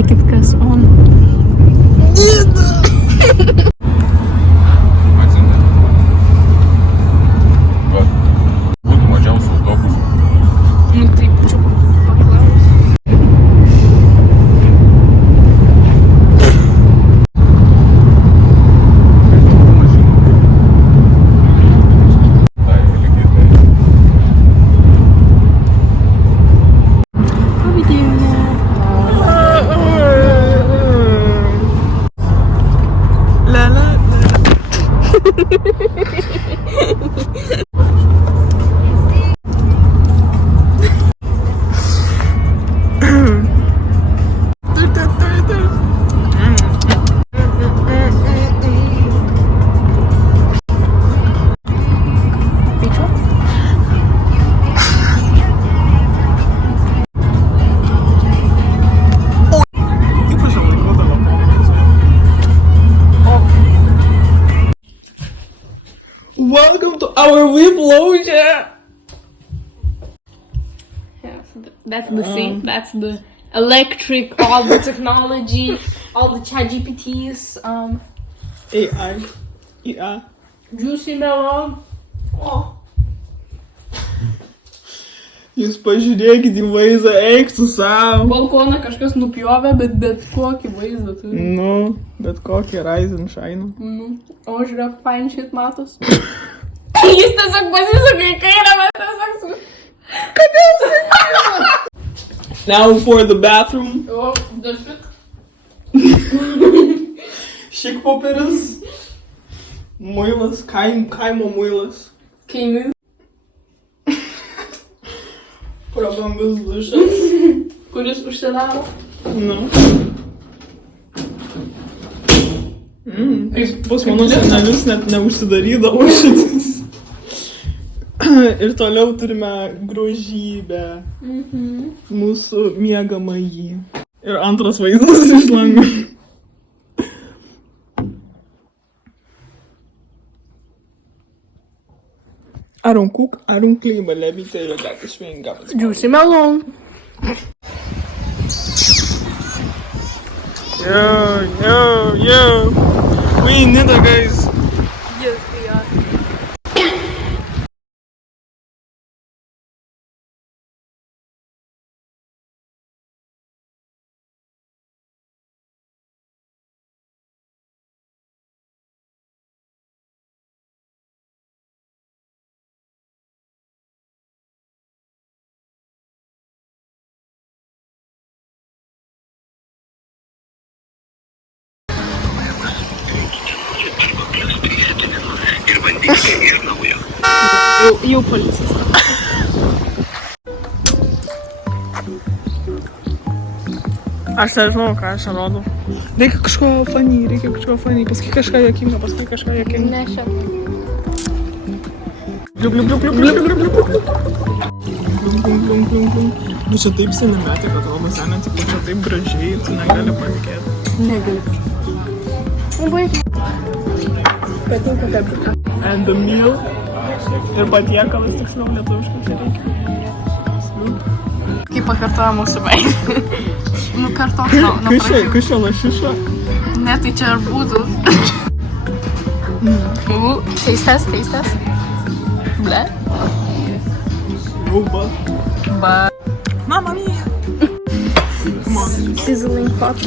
Žiūrėkit, kas on. Būtų mažiausių autobusų. Nu taip, čia paklaus. Tai, lygiai tai. Welcome to our whip lounge. Yeah, so that's the thing. That's the electric, all the technology, all the ChatGPTs. AI. IA. Juicy melon. Oh. Jūs pažiūrėkit į vaizdą, eik tu savo. Balkoną kažkas nupjovė, bet kokį vaizdą turi. Nu, bet kokį Ryzen Shine. O žiūrėk, fine shit matos. Jis tiesiog pasisuka į kairę, bet tiesiog Now for the bathroom. O, the shit. Šik popierius. Muilas, kaimo muilas. Kaimyn. Prabangus dušas. Kuris užsidaro. Nu. Kaip pas mano senelius net neužsidarydavo šitas. Ir toliau turime grožybę. Mūsų miegamąjį. Ir antras vaizdas iš lango. I don't cook, I don't clean, but let me tell you that this ring got its Juicy melon. Yo. We in Nida, guys. Yes, we are. Jau policija. Aš nežinau, ką aš čia rodau. Reikia kažko funny. Pasakyk kažką juokingo. Ne, šią. Nu čia taip cinematic atrodo, seniai, tipo čia taip gražiai, tu negali patikėti. Negaliu. Labai. Patinka kaip. And the meal. Ir patiekalas tiksliau lietuviškai čia reikia. Kaip pakartoja mūsų baigį. Nu, kartok nuo pradžių. Kas čia lašiša? Ne, tai čia ar būtų. Teistas. Ble. Rauba. Ba. Mamma mia. Sizzling hot.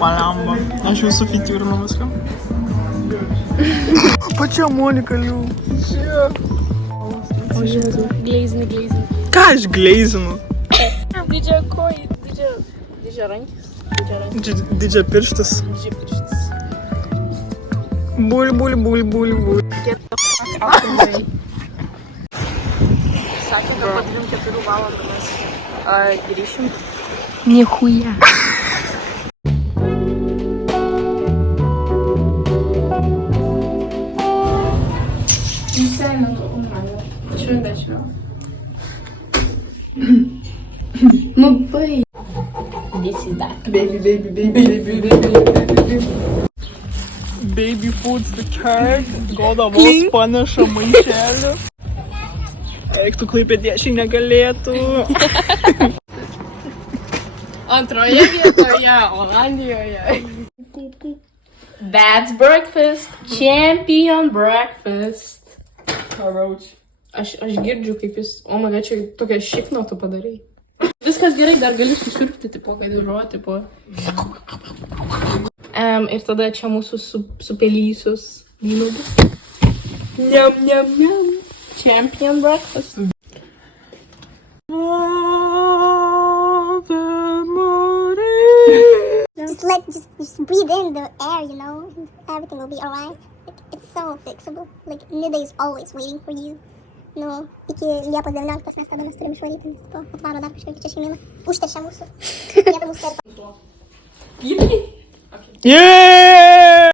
Palamba. Aš jau sufityrinu viską. Pačia Monika liu. O žiūrėjau. Glazini. Ką aš glazinu? Didžia koja, didžia rankis. Didžia pirštas. Bul. Get the fuck out of me. Sakė, kad po 3-4 valandų mes grįšim. Nichuja. Сильно то умаю. Що дальше? Ну, бей. This is that. Baby. Baby food's the card. Goda vos paneša maišelį. Eik tu klaipėdiečiai negalėtų. Antroje vietoje Olandijoje. That's breakfast. Champion breakfast. Aš girdžiu, kaip jis... O, mane čia tokia šikno tu padarai. Viskas gerai, dar gali susiurpti, tipo, kad žuo, tipo. Ir tada čia mūsų supelysius vynugus. Niam, niam, niam. Champion breakfast. Just breathe in the air, you know. Everything will be alright. Like, it's so fixable. Like, Nida is always waiting for you. Nu, iki Liepos 19 mes tada mes turim išvaryti, nes po atvaro dar kažkokį čia šeimyną. Užteršia mūsų. Vietą mūsų terpa. Yeah!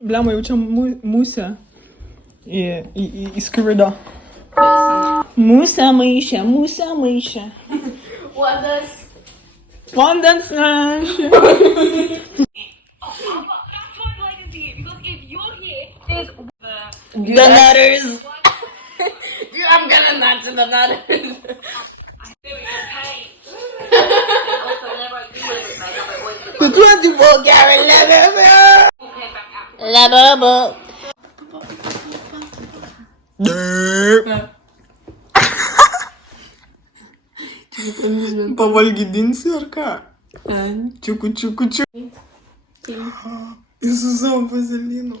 Blema, jau čia musė įskrido. Musė maišė, musė maišė. Uodas. Vandens nešė. The nutters. I'm gonna nut to the nutters. The 24 karat level. Level. Pavalgydinsi ar ką? Čiuku, čiuku, čiuku. Su savo vazelinu.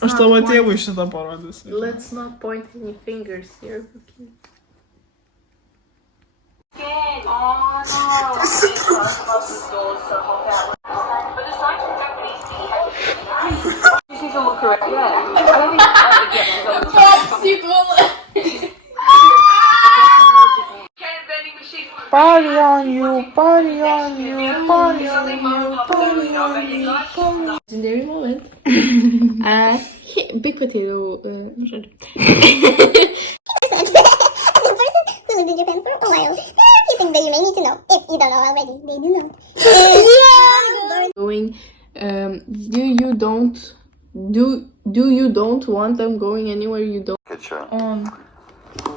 Aš tavo tėvui šitą parodysiu. Let's not point any fingers here. Okay. Party on you, party on you, party on you, party on you, party on you. Legendary moment. Big potato. As a person who lived in Japan for a while, a few things that you may need to know, if you don't know already, they do know. Going. Do you don't want them going anywhere you don't?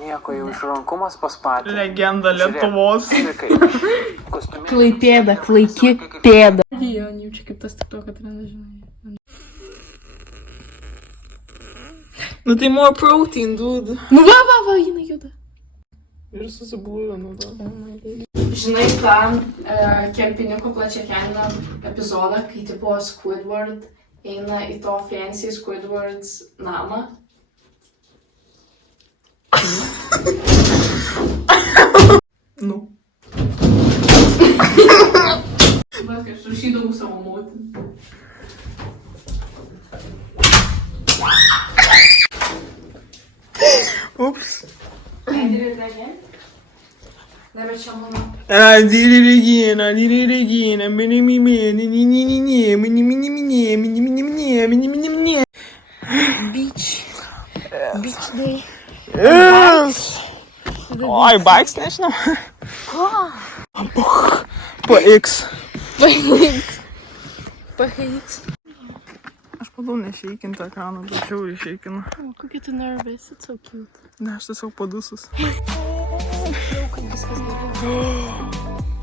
Nieko jau iš rankumas paspatė. Legenda Lietuvos. Klaipėda, klaiki pėda. Jo, čia kaip tas tiktok atranda, žinai. Nu tai more protein, dude. Nu va, jinai juda. Ir susiblūdo, nu da. Žinai tą kempininkų plačiakelnio epizodą, kai tipo Squidward eina į to fancy Squidwards namą. Nu. Va, kai aš rašydavau savo motiną. Ups. Ne, bet čia mano. I did it again, I did it again. Mini mini mini mini mini mini mini mini mini mini mini mini mini. Beach day. Yes. Oi, bikes nežinau. Po X. Aš padau nešeikinti ekraną, tačiau išeikinu. O, kokia tu nervous, it's so cute. Ne, aš tiesiog padusus.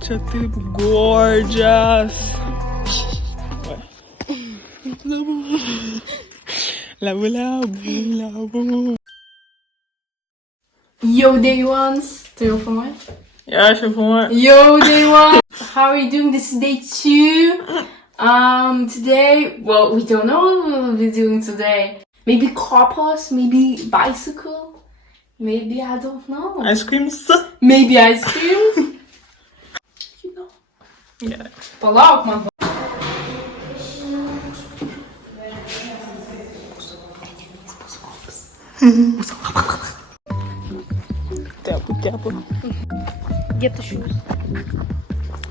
Čia taip gorgeous. Labu. Yo, day ones. Tu jau filmuoji? Ja, aš jau filmuoju. Yo, day one. How are you doing? This is day 2. Today, well, we don't know what we'll be doing today. Maybe couples, maybe bicycle, maybe I don't know. Ice creams. Maybe ice cream. You know. Yeah. Palauk, man. Tepu. Get the shoes.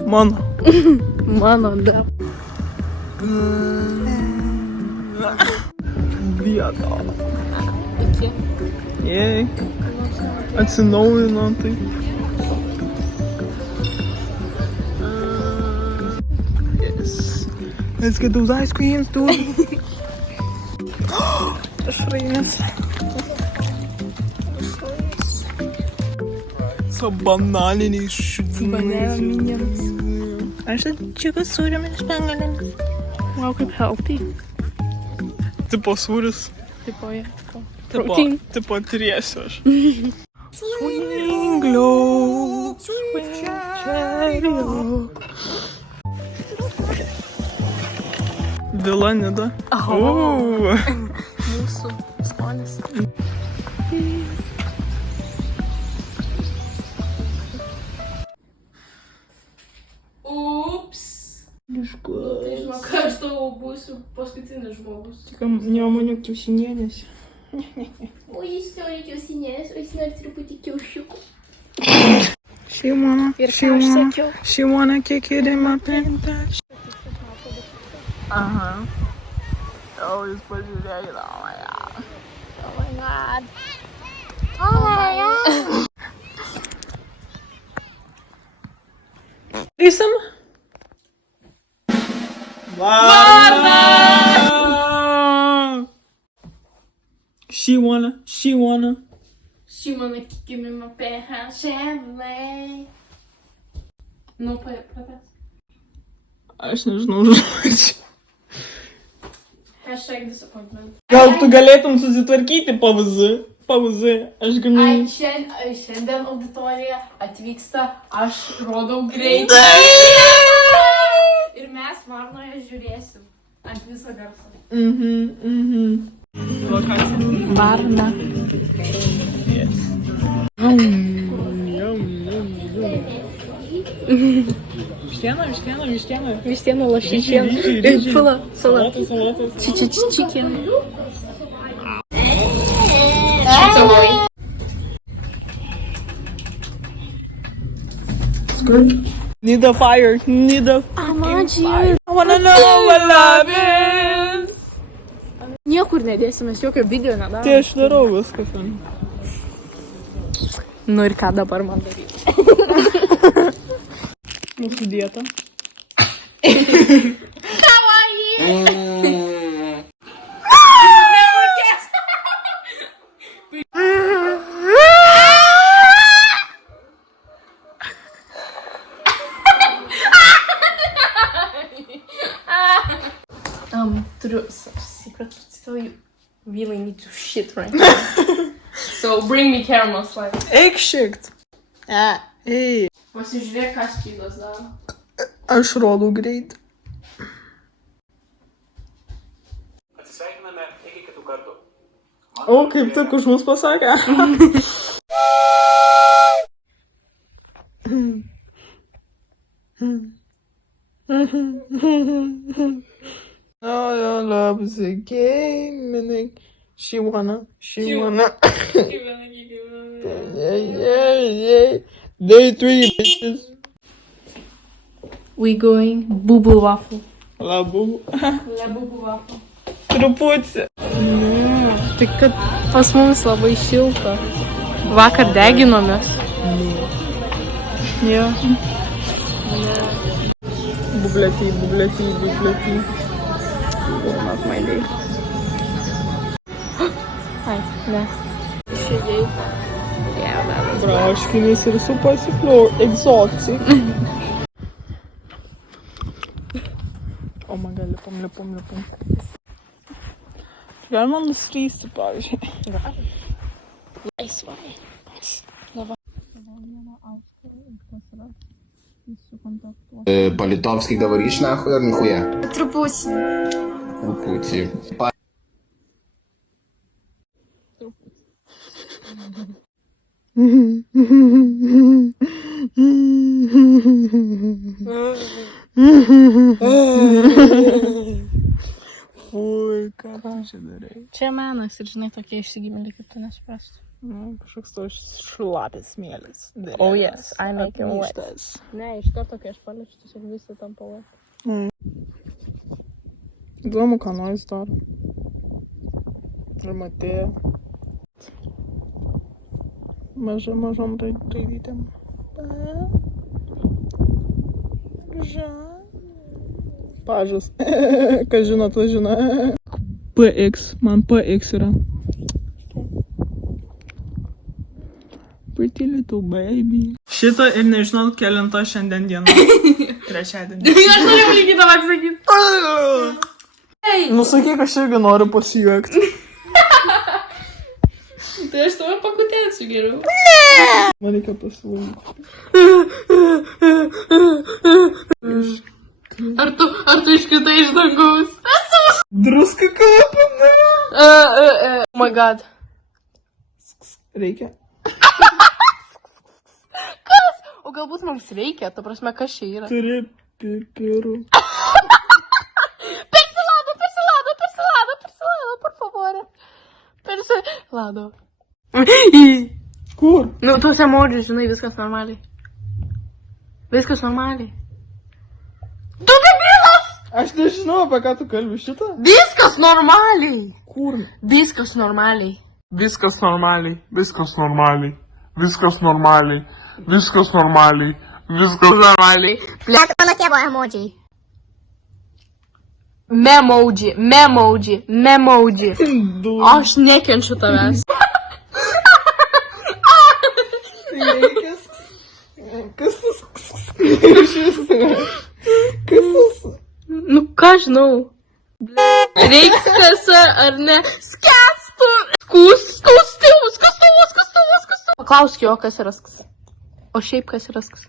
Mano. Mano, да. Vieta. Iki. Jei. Atsinaujino tai. Yes. Let's get those ice creams, dude. Šrainės. Це банальний шум. А що чого сурами спангали? Welcome healthy. Типа сурис. Типу як? Типа трясеш. Swing low, swing low. Вілання, да? Оу. Мусу. Сконес. Ups. Tai žinok, aš tavo būsiu paskutinis žmogus. Tik neomonių kiaušinienės. O jis nori kiaušinės, o jis nori truputį kiaušiukų. She wanna kick it in my pants. Aha. Oh, jis pažiūrėjo, oh my god. Oh my god. Listen. Varna! She wanna. She wanna kick me my pants, Chevrolet. Nu, pratęs. Aš nežinau žodžių. Hashtag disappointment. Gal tu galėtum susitvarkyti pauzį, aš galiu. Ai, šiandien auditorija atvyksta, aš rodau greitį. Ir mes Varnoje žiūrėsim ant viso garso. Varna. Vištiena. Vištiena lašišiena. Sala. Chicken. Need a fire. I wanna know what love is. Niekur nedėsimės, jokio video nedarome. Tai aš darau viską ten. Nu ir ką dabar man daryti? Mūsų dieta. Turiu secret to tell you. Really need to shit right now. So bring me caramel slide. Eik šikt. Ei. Pasižiūrėk, ką Spydas daro. Aš rodau greit. Atsisveikiname iki kitų kartų. O, kaip tik už mus pasakė. Oh, your love is a game, and she wanna. Yeah. Day 3, bitches. We going bubble waffle. Labu. Lebubų vapo. Truputį. Tai kad pas mums labai šilta. Vakar deginomės. Jo. Bublety. Not my day. Ai, ne. Išėjai. Braškinis ir su pasifliau. Egzotik. O, man gali lipam. Galima nuslysti, pavyzdžiui. Laisvai. По литовски говоришь нахуй или нихуя? Трупуси. Пути. Oi, ką tu čia darai? Čia menas ir žinai tokie išsigimėliai, kaip tu nesuprastų. Nu, kažkoks toks šlapis smėlis. Oh yes, I make it wet. Apmyštas. Ne, iš karto, kai aš paliečiu, tiesiog visi tampa wet. Įdomu, ką nors daro. Ir matėjo. Mažom raidytėm. Pažas. Kas žino, tas žino. PX. Man PX yra. Pretty little baby. Šitą ir nežinau, kelinta šiandien diena. Trečiadienį. Aš noriu lygiai tą patį sakyti. Nu sakyk, aš irgi noriu pasijuokti. Tai aš tave pakutėsiu geriau. Man reikia pasivalgyti. Ar tu iškritai iš dangaus? Druska kapina. Oh my god. Reikia. O galbūt mums reikia, ta prasme, kas čia yra? Turi pipirų. Persilado, por favor. Persilado. Kur? Nu, tuos emodžius, žinai, viskas normaliai. Viskas normaliai. Tu debilas! Aš nežinau, apie ką tu kalbi šitą. Viskas normaliai. Kur? Viskas normaliai. Viskas normaliai, viskas normaliai, viskas normaliai, viskas normaliai, viskas normaliai. Net mano tėvo emodžiai. Memoji. Aš nekenčiu tavęs. Kas tas? Nu, ką žinau. Reiks kasa ar ne? Skęstu. Skustuvas. Paklausk jo, kas yra skas. O šiaip kas yra skas.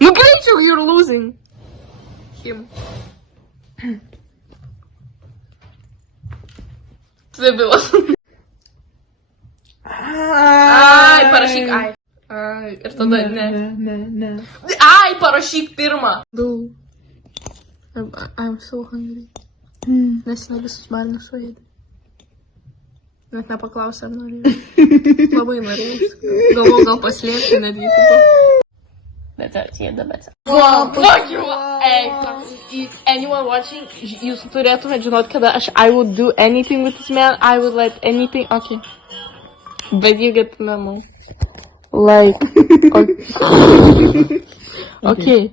Nu, greičiau, you're losing. Him. Debilas. Ai, parašyk ai. Ai, ir tada ne. Ai, parašyk pirmą. I'm so hungry. Nes ne visus marinus suėdė. Net nepaklausė, ar norėjau. Labai norėjau. Galvoju, gal paslėpti netgi tipo. Bet atsėda, bet. Fuck you! Anyone watching, jūs turėtumėt žinot, kada I would do anything with this man, I would let anything, okay. But you get the memo. Like, okay.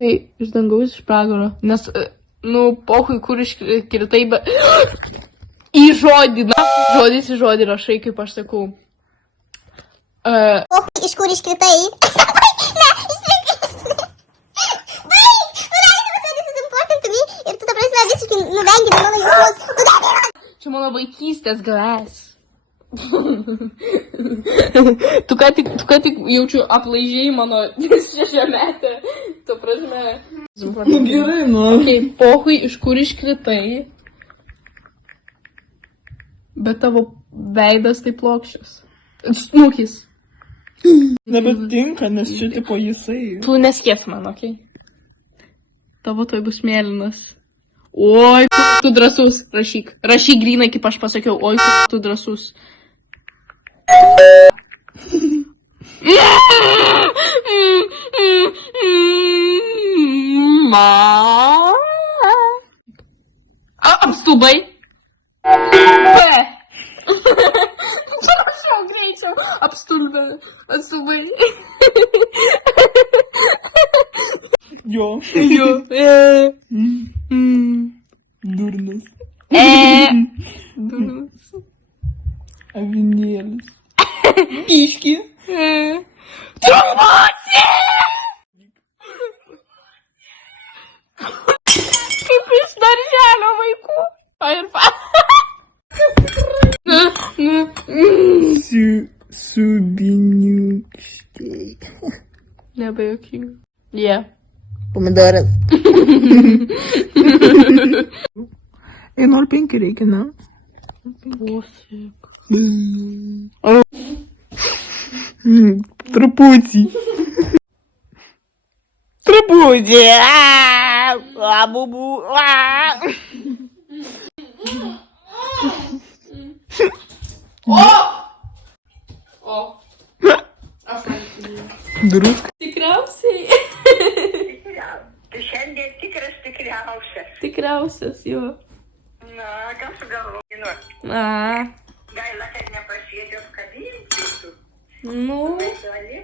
Tai iš dangaus iš pragaro, nes, nu, pohui, kur iškritai, bet į žodį, na, žodis į žodį rašai, kaip aš sakau. Iš kur iškritai? Ne, iškritai. This is important to me. Ir tu, ta prasme, visiškai nuvengi mano jausmus. Čia mano vaikystės glas. Tu ką tik jaučiu aplaižiai mano 6-metę. Tu prasme. Gerai, nu. Okay, pohui, iš kur iškritai. Bet tavo veidas tai plokščias. Snukis. Nebetinka, nes čia tipo jisai. Tu neskės man, okei? Tavo toj bus mėlynas. Oi, tu drąsus. Rašyk. Rašyk grinai, kaip aš pasakiau. Oi, tu drąsus. Apstulbai. Greičiau. Apstulbai. Jo. Jo. Durnas. Durnas. Avinėlis. Kiški. Turbusi! Kaip iš darželio vaikų. Subiniukštai. Nebejokinga. Yeah. Pomidoras. Ei, 05 reikia, ne? Pusik. Truputį. Truputį. Bubu. O. Aš Drusk. tikriausiai. Tu šiandien tikras tikriausias. Tikriausias, jo. Na, ką sugalvoji? Gaila, kad nepasėdė apkabinti tu. Nu. Toli.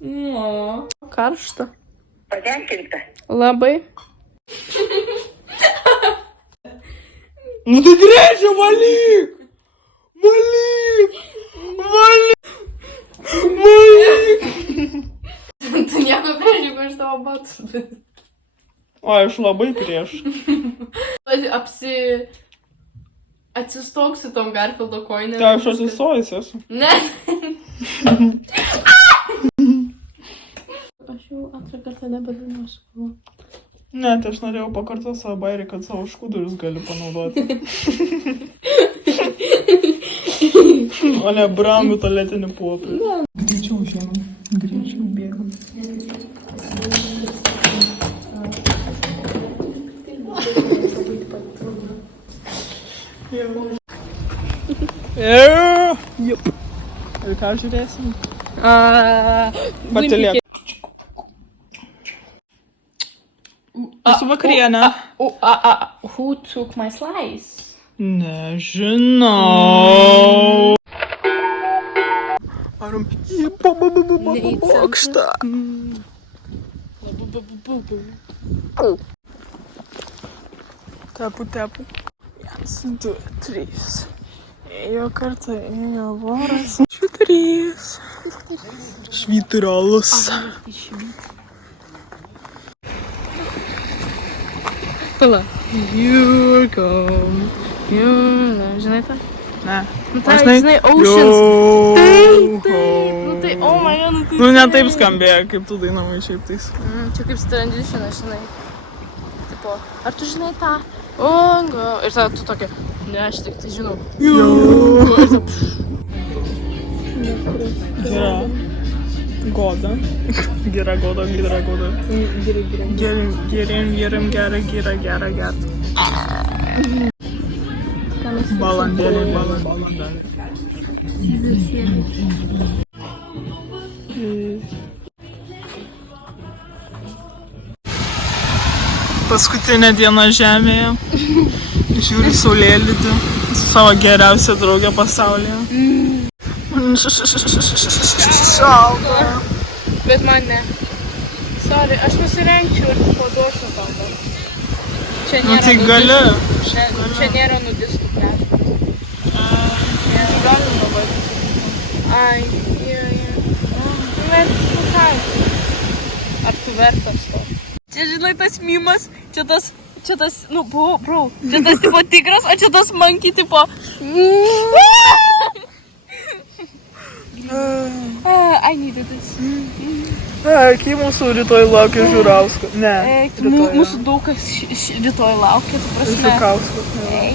Nu. Karšta. Patenkinta. Labai. Nu tai greičiau valyk! Valyk! Tu nieko prieš, jeigu aš tavo batus. O, aš labai prieš. Atsistok su tom Garfieldo kojinėm. Tai aš atsistojęs esu. Ne. Aš jau antrą kartą nebedainuosiu. Ne, tai aš norėjau pakartoti savo bairį, kad savo škudurius gali panaudoti. O ne brangų tualetinį popierių. Greičiau žinoma, greičiau bėgam. Jup. Ir ką žiūrėsim? Bateliek. Su vakarienė. Who took my slice? Nežinau. Varom į bokštą. Tepu. 1, 2, 3. Ėjo kartą, ėjo voras. Švyturys. Švyturalus. Pala. You're gone. Žinai tą? Ne. Nu tai, žinai, Oceans. Taip. Nu tai, oh my god, nu tai. Nu ne taip skambėjo, kaip tu dainavai šiaip tais. Čia kaip Stranditionas, žinai. Tipo, ar tu žinai tą? Ongo. Ir tada tu tokia, ne, aš tik tai žinau. Gera goda. Gera goda. Gerim, gera. Balandėlė. Paskutinė diena žemėje. Žiūriu saulėlydį su savo geriausia draugė pasaulyje. Šalta. Bet man ne. Sorry, aš nusirengčiau ir paduosiu tau. Čia Nu nėra tai gali. Čia nėra nudistų pliažas. Galima vadinti. Ai, jo. Bet, nu ką? Ar tu vertas to? Čia, žinai, tas mimas, čia tas, nu, bro, čia tas tipo tigras, o čia tas monkey tipo. I needed this. Kai mūsų rytoj laukia Žiūrausko. Ne. Mūsų daug kas rytoj laukia, tu prasme. Žiūrausko.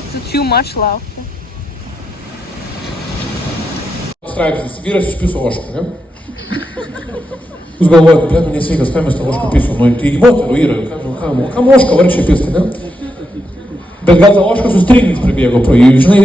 Tu too much laukia. Straipsnis, vyras išpiso ožką, ne? Jūs galvojate, blėt, nesveikas, ką mes tą ožką piso? Nu, tai moterų yra, kam ožką vargšė pisti, ne? Bet gal ta ožka su stringais pribėgo pro jį, žinai,